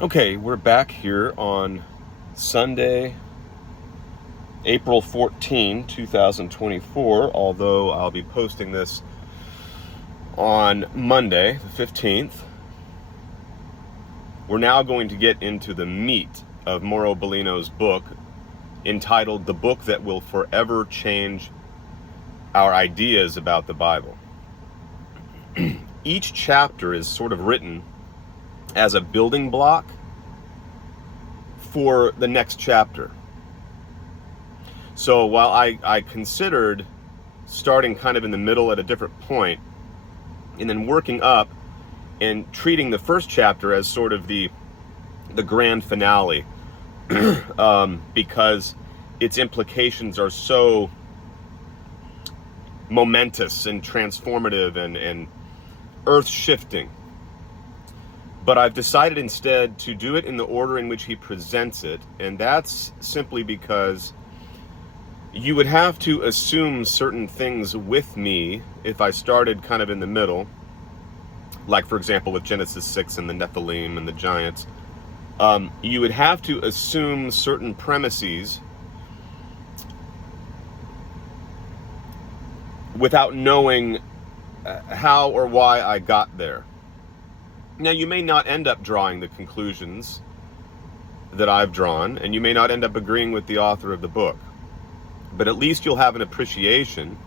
Okay, we're back here on Sunday, April 14, 2024, although I'll be posting this on Monday, the 15th. We're now going to get into the meat of Mauro Bellino's book, entitled The Book That Will Forever Change Our Ideas About the Bible. Each chapter is sort of written as a building block for the next chapter. So while I considered starting kind of in the middle at a different point and then working up and treating the first chapter as sort of the grand finale, because its implications are so momentous and transformative and earth-shifting. But I've decided instead to do it in the order in which he presents it, and that's simply because you would have to assume certain things with me if I started kind of in the middle, like, for example, with Genesis 6 and the Nephilim and the giants. You would have to assume certain premises without knowing how or why I got there. Now, you may not end up drawing the conclusions that I've drawn, and you may not end up agreeing with the author of the book, but at least you'll have an appreciation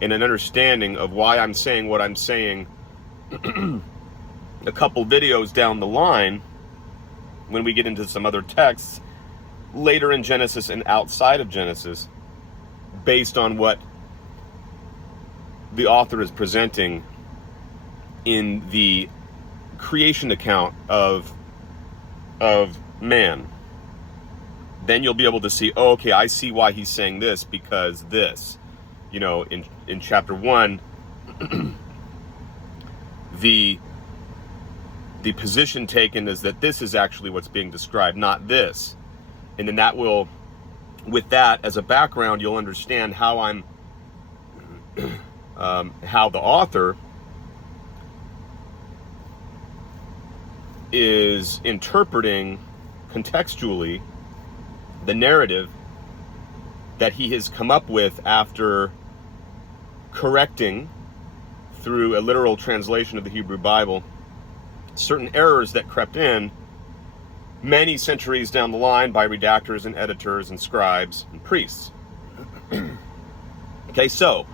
and an understanding of why I'm saying what I'm saying a couple videos down the line when we get into some other texts later in Genesis and outside of Genesis, based on what the author is presenting in the creation account of man. Then you'll be able to see, oh, okay, I see why he's saying this, because this, in chapter 1, the position taken is that this is actually what's being described, not this. And then that will, with that as a background, you'll understand how I'm how the author is interpreting contextually the narrative that he has come up with after correcting, through a literal translation of the Hebrew Bible, certain errors that crept in many centuries down the line by redactors and editors and scribes and priests. Okay, so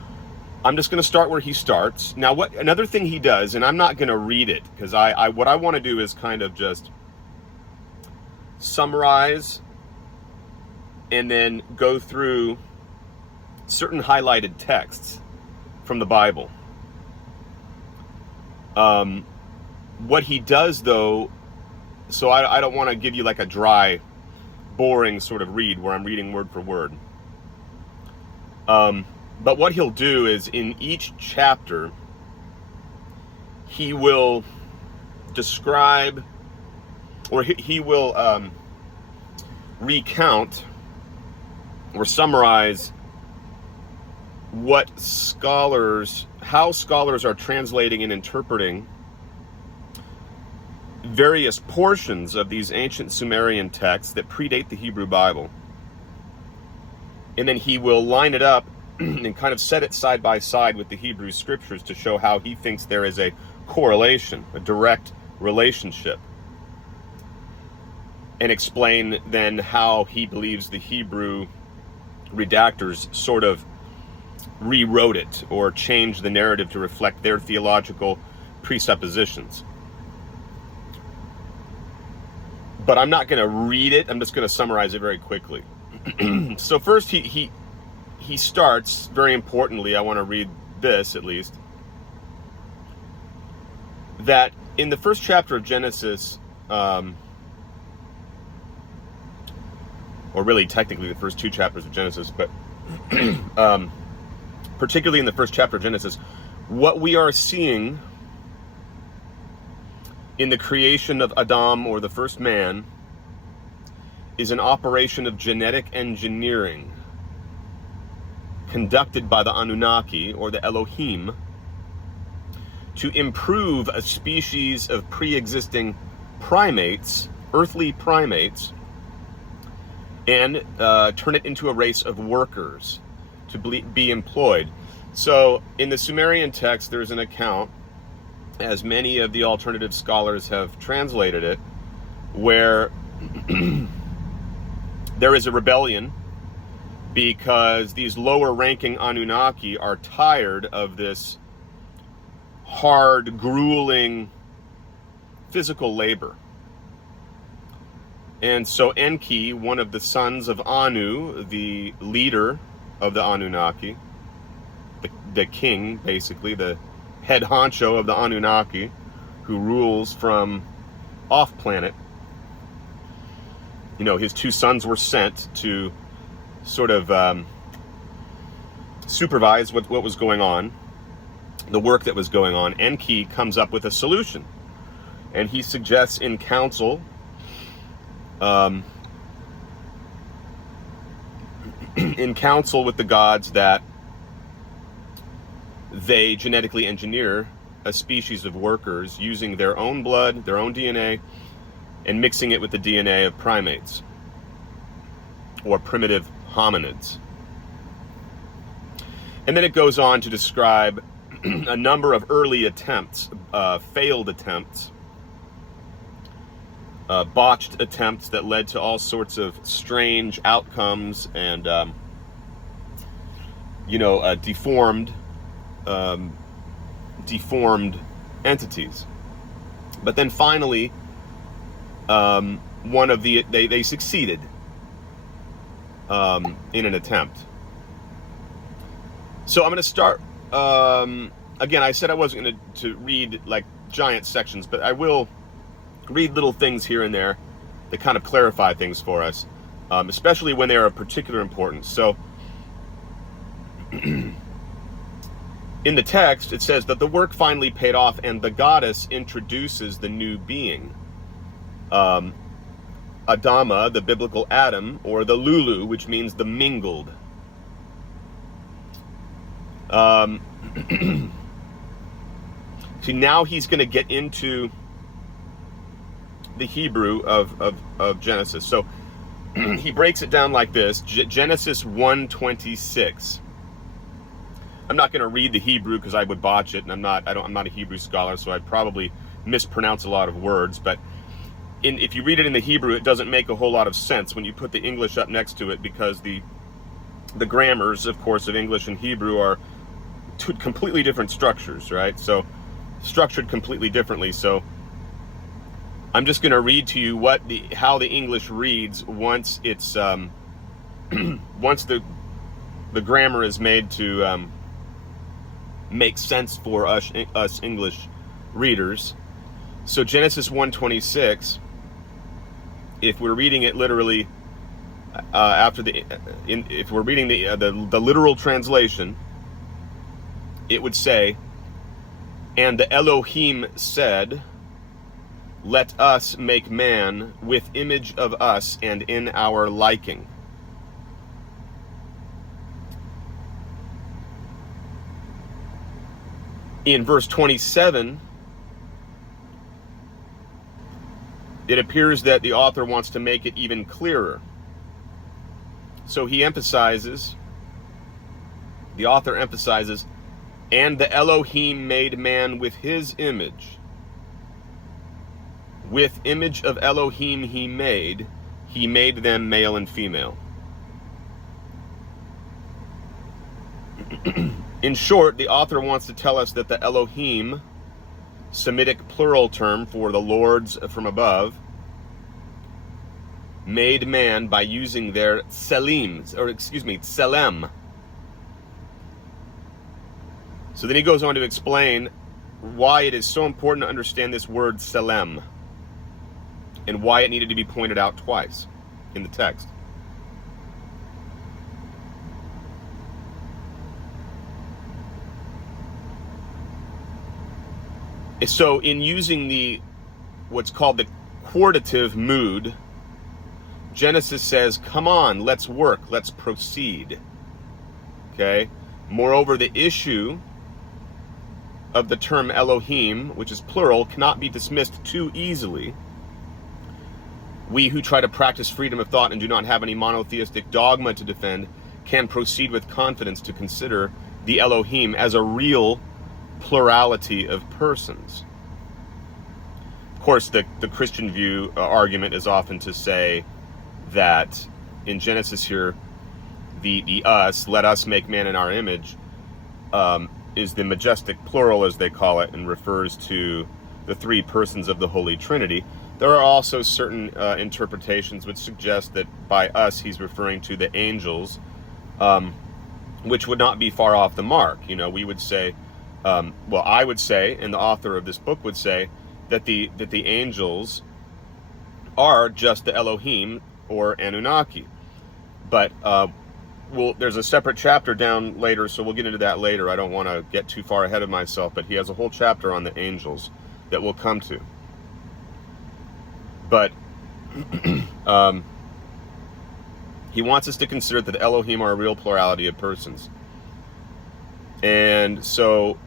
I'm just going to start where he starts. Now, another thing he does, and I'm not going to read it, because what I want to do is kind of just summarize and then go through certain highlighted texts from the Bible. What he does, though, so I don't want to give you like a dry, boring sort of read where I'm reading word for word. But what he'll do is, in each chapter, he will describe, or he will recount or summarize how scholars are translating and interpreting various portions of these ancient Sumerian texts that predate the Hebrew Bible. And then he will line it up and kind of set it side by side with the Hebrew scriptures to show how he thinks there is a correlation, a direct relationship, and explain then how he believes the Hebrew redactors sort of rewrote it or changed the narrative to reflect their theological presuppositions. But I'm not going to read it. I'm just going to summarize it very quickly. So first, he starts, very importantly, I want to read this at least, that in the first chapter of Genesis, or really technically the first two chapters of Genesis, but particularly in the first chapter of Genesis, what we are seeing in the creation of Adam, or the first man, is an operation of genetic engineering conducted by the Anunnaki, or the Elohim, to improve a species of pre-existing primates earthly primates and turn it into a race of workers to be employed. So in the Sumerian text, there's an account, as many of the alternative scholars have translated it, where there is a rebellion because these lower ranking Anunnaki are tired of this hard, grueling physical labor. And so Enki, one of the sons of Anu, the leader of the Anunnaki, the king, basically, the head honcho of the Anunnaki, who rules from off-planet, his two sons were sent to sort of supervise what was going on, the work that was going on. Enki comes up with a solution, and he suggests in council with the gods that they genetically engineer a species of workers using their own blood, their own DNA, and mixing it with the DNA of primates or primitive hominids. And then it goes on to describe a number of early attempts, failed attempts, botched attempts that led to all sorts of strange outcomes and, deformed entities. But then finally, they succeeded in an attempt. So I'm going to start. Again, I said I wasn't going to read like giant sections, but I will read little things here and there that kind of clarify things for us, especially when they are of particular importance. So in the text, it says that the work finally paid off, and the goddess introduces the new being. Adama, the biblical Adam, or the Lulu, which means the mingled. See, now he's going to get into the Hebrew of Genesis. So he breaks it down like this. Genesis 1:26. I'm not going to read the Hebrew because I would botch it, and I'm not a Hebrew scholar, so I'd probably mispronounce a lot of words. But if you read it in the Hebrew, it doesn't make a whole lot of sense when you put the English up next to it, because the grammars, of course, of English and Hebrew are two completely different structures, right? So structured completely differently. So I'm just going to read to you how the English reads once it's once the grammar is made to make sense for us English readers. So Genesis 1:26, if we're reading it literally, if we're reading the literal translation, it would say, "And the Elohim said, let us make man with image of us and in our liking." In verse 27, it appears that the author wants to make it even clearer. So the author emphasizes, "And the Elohim made man with his image. With image of Elohim he made them male and female." In short, the author wants to tell us that the Elohim, Semitic plural term for the lords from above, made man by using their tselem. So then he goes on to explain why it is so important to understand this word tselem and why it needed to be pointed out twice in the text. So in using what's called the quotative mood, Genesis says, come on, let's work, let's proceed. Okay? Moreover, the issue of the term Elohim, which is plural, cannot be dismissed too easily. We who try to practice freedom of thought and do not have any monotheistic dogma to defend can proceed with confidence to consider the Elohim as a real plurality of persons. Of course, the Christian view argument is often to say that in Genesis here, the us, let us make man in our image, is the majestic plural, as they call it, and refers to the three persons of the Holy Trinity. There are also certain interpretations which suggest that by us he's referring to the angels, which would not be far off the mark. You know, we would say, well, I would say, and the author of this book would say, that the angels are just the Elohim or Anunnaki. But there's a separate chapter down later, so we'll get into that later. I don't want to get too far ahead of myself, but he has a whole chapter on the angels that we'll come to. But he wants us to consider that the Elohim are a real plurality of persons. And so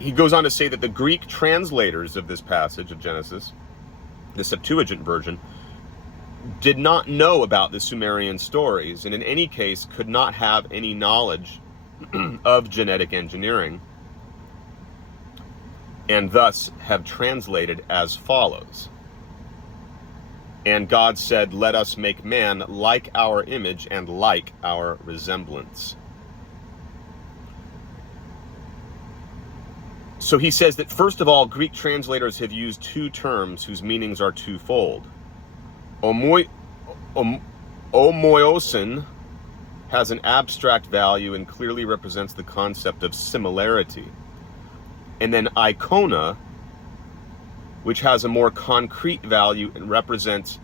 he goes on to say that the Greek translators of this passage of Genesis, the Septuagint version, did not know about the Sumerian stories, and in any case could not have any knowledge of genetic engineering, and thus have translated as follows. And God said, let us make man like our image and like our resemblance. So he says that, first of all, Greek translators have used two terms whose meanings are twofold. Homoiousin has an abstract value and clearly represents the concept of similarity. And then icona, which has a more concrete value and represents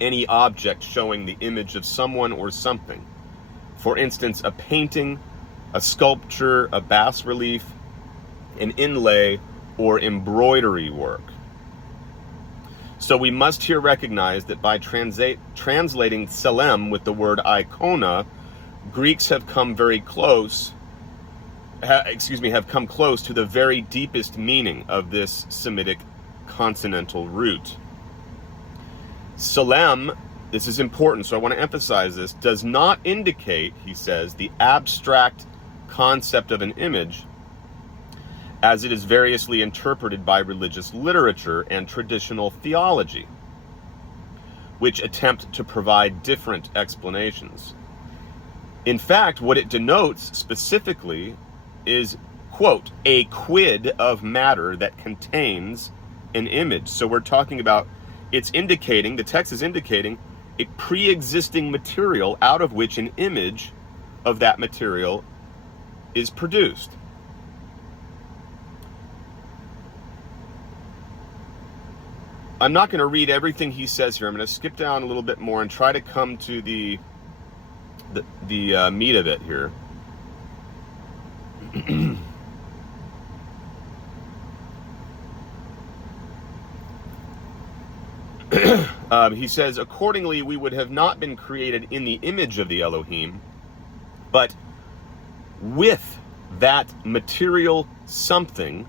any object showing the image of someone or something. For instance, a painting, a sculpture, a bas-relief, an inlay, or embroidery work. So we must here recognize that by translating Tselem with the word icona, Greeks have come very close, have come close to the very deepest meaning of this Semitic consonantal root. Tselem, this is important, so I want to emphasize this, does not indicate, he says, the abstract concept of an image as it is variously interpreted by religious literature and traditional theology, which attempt to provide different explanations. In fact, what it denotes specifically is, quote, a quid of matter that contains an image. So we're talking about, it's indicating, the text is indicating, a pre-existing material out of which an image of that material is produced. I'm not going to read everything he says here. I'm going to skip down a little bit more and try to come to the meat of it here. He says, accordingly, we would have not been created in the image of the Elohim, but with that material something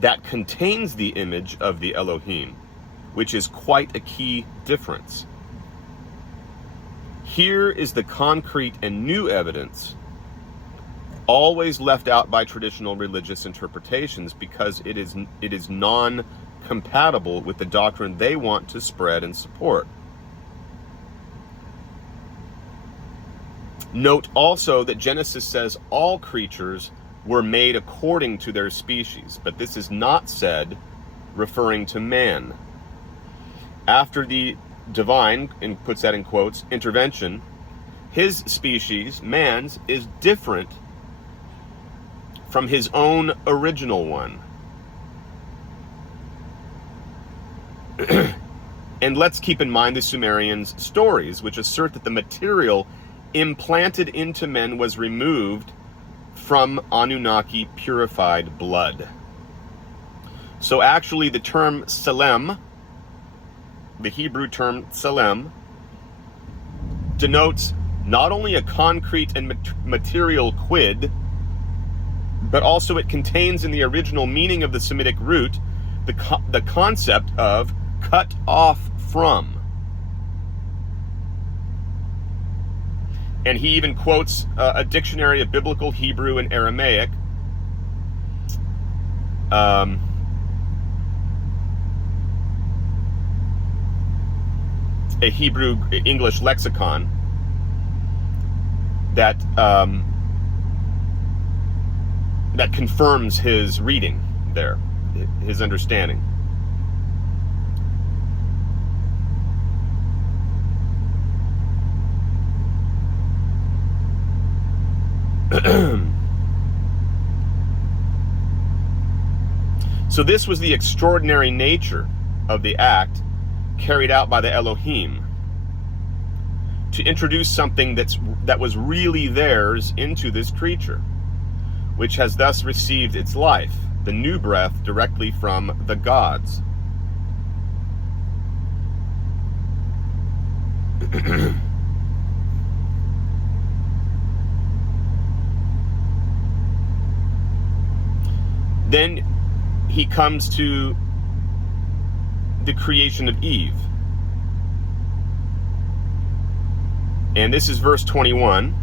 that contains the image of the Elohim, which is quite a key difference. Here is the concrete and new evidence, always left out by traditional religious interpretations because it is non-compatible with the doctrine they want to spread and support. Note also that Genesis says all creatures were made according to their species, but this is not said referring to man. After the divine, and puts that in quotes, intervention, his species, man's, is different from his own original one. And let's keep in mind the Sumerians' stories, which assert that the material implanted into men was removed from Anunnaki purified blood. So actually the term Tselem, the Hebrew term Tselem, denotes not only a concrete and material quid, but also it contains in the original meaning of the Semitic root the concept of cut off from. And he even quotes a dictionary of biblical Hebrew and Aramaic. A Hebrew English lexicon that that confirms his reading there, his understanding. So this was the extraordinary nature of the act carried out by the Elohim to introduce something that was really theirs into this creature, which has thus received its life, the new breath, directly from the gods. Then he comes to the creation of Eve. And this is verse 21.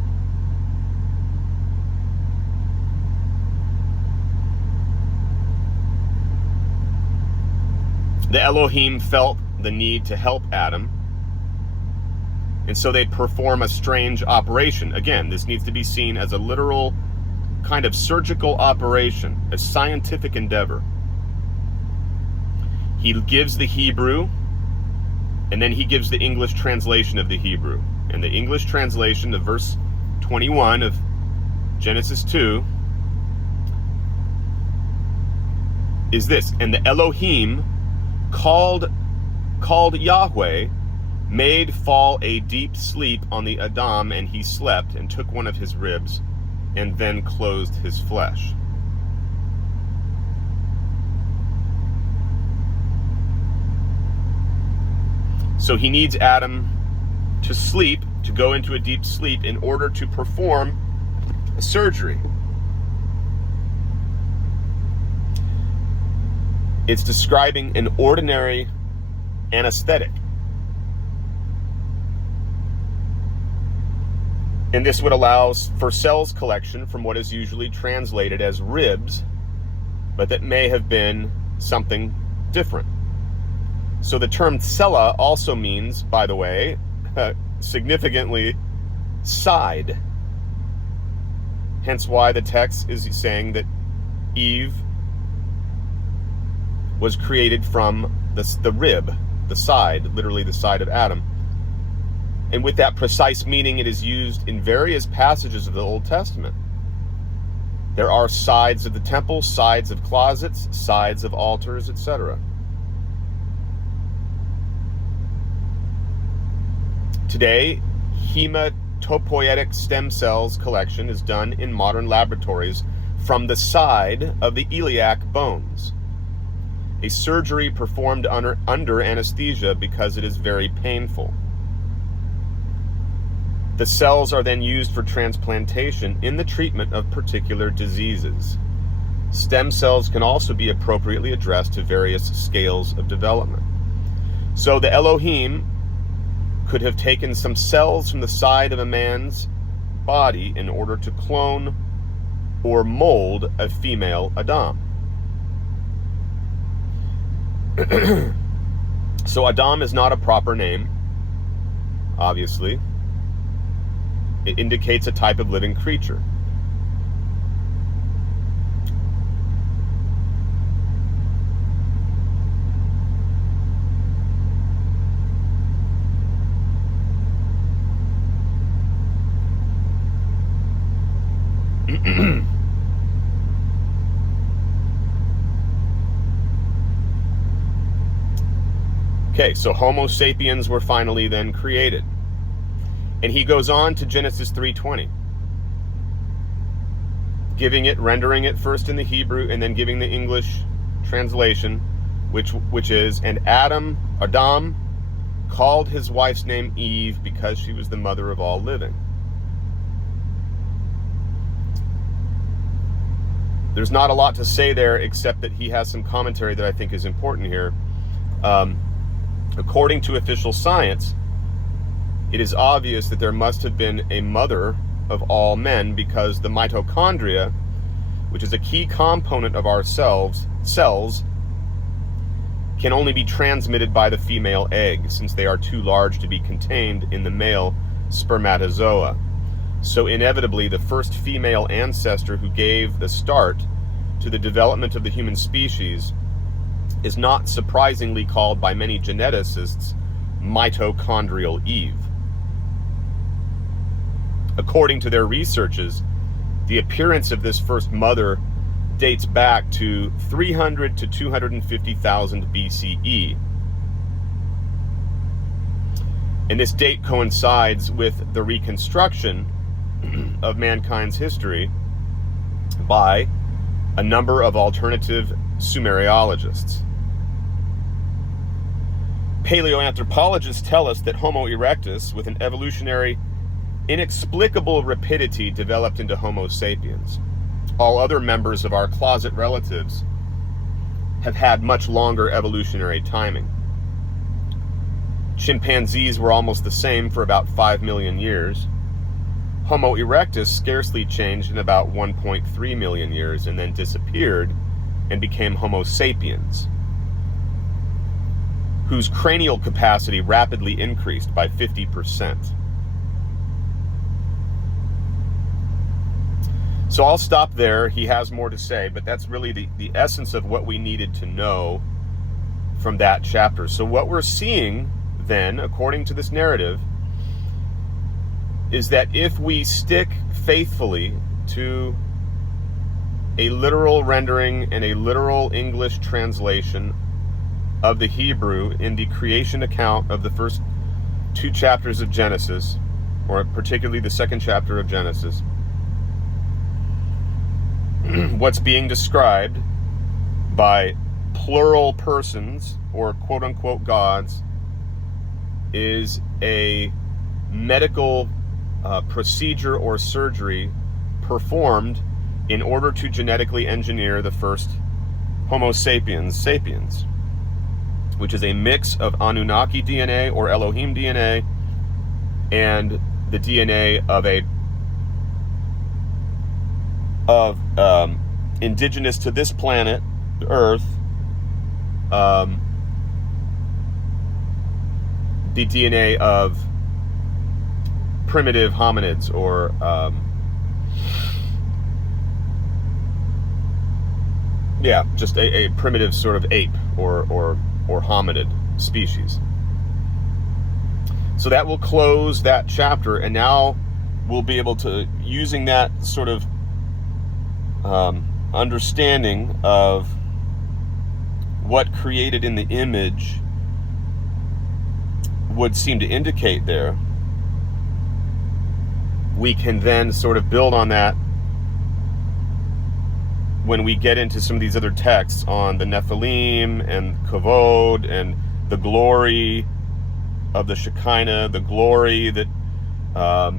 The Elohim felt the need to help Adam, and so they perform a strange operation. Again, this needs to be seen as a literal kind of surgical operation, a scientific endeavor. He gives the Hebrew, and then he gives the English translation of the Hebrew. And the English translation of verse 21 of Genesis 2 is this: and the Elohim called Yahweh, made fall a deep sleep on the Adam, and he slept, and took one of his ribs, and then closed his flesh. So he needs Adam to sleep, to go into a deep sleep, in order to perform a surgery. It's describing an ordinary anesthetic. And this would allow for cells collection from what is usually translated as ribs, but that may have been something different. So the term cella also means, by the way, significantly side. Hence why the text is saying that Eve was created from the rib, the side, literally the side of Adam. And with that precise meaning, it is used in various passages of the Old Testament. There are sides of the temple, sides of closets, sides of altars, etc. Today, hematopoietic stem cells collection is done in modern laboratories from the side of the iliac bones, a surgery performed under anesthesia because it is very painful. The cells are then used for transplantation in the treatment of particular diseases. Stem cells can also be appropriately addressed to various scales of development. So the Elohim could have taken some cells from the side of a man's body in order to clone or mold a female Adam. So Adam is not a proper name, obviously. It indicates a type of living creature. Okay, so Homo sapiens were finally then created. And he goes on to Genesis 3:20, rendering it first in the Hebrew and then giving the English translation, which is, and Adam called his wife's name Eve because she was the mother of all living. There's not a lot to say there, except that he has some commentary that I think is important here. According to official science, it is obvious that there must have been a mother of all men, because the mitochondria, which is a key component of our cells, can only be transmitted by the female egg, since they are too large to be contained in the male spermatozoa. So inevitably, the first female ancestor who gave the start to the development of the human species is not surprisingly called by many geneticists mitochondrial Eve. According to their researches, the appearance of this first mother dates back to 300 to 250,000 BCE. And this date coincides with the reconstruction of mankind's history by a number of alternative Sumeriologists. Paleoanthropologists tell us that Homo erectus, with an evolutionary inexplicable rapidity, developed into Homo sapiens. All other members of our closet relatives have had much longer evolutionary timing. Chimpanzees were almost the same for about 5 million years. Homo erectus scarcely changed in about 1.3 million years and then disappeared and became Homo sapiens, whose cranial capacity rapidly increased by 50%. So I'll stop there. He has more to say, but that's really the essence of what we needed to know from that chapter. So what we're seeing then, according to this narrative, is that if we stick faithfully to a literal rendering and a literal English translation of the Hebrew in the creation account of the first 2 chapters of Genesis, or particularly the 2nd chapter of Genesis, what's being described by plural persons, or quote-unquote gods, is a medical procedure or surgery performed in order to genetically engineer the first Homo sapiens, which is a mix of Anunnaki DNA or Elohim DNA and the DNA of indigenous to this planet, Earth, the DNA of primitive hominids, or just a primitive sort of ape or hominid species. So that will close that chapter, and now we'll be able to, using that sort of understanding of what created in the image would seem to indicate there, we can then sort of build on that when we get into some of these other texts on the Nephilim and Kavod and the glory of the Shekinah, the glory that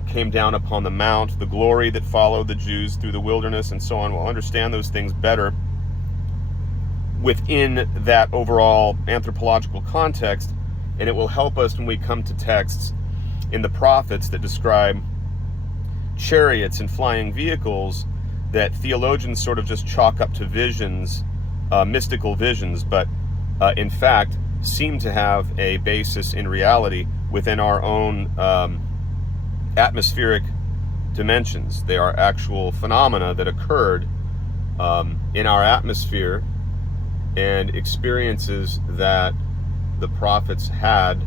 came down upon the mount, the glory that followed the Jews through the wilderness, and so on. We'll understand those things better within that overall anthropological context, and it will help us when we come to texts in the prophets that describe chariots and flying vehicles that theologians sort of just chalk up to visions, mystical visions, but in fact seem to have a basis in reality within our own atmospheric dimensions. They are actual phenomena that occurred in our atmosphere, and experiences that the prophets had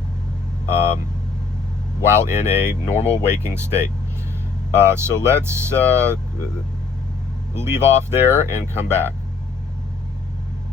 while in a normal waking state. So let's leave off there and come back.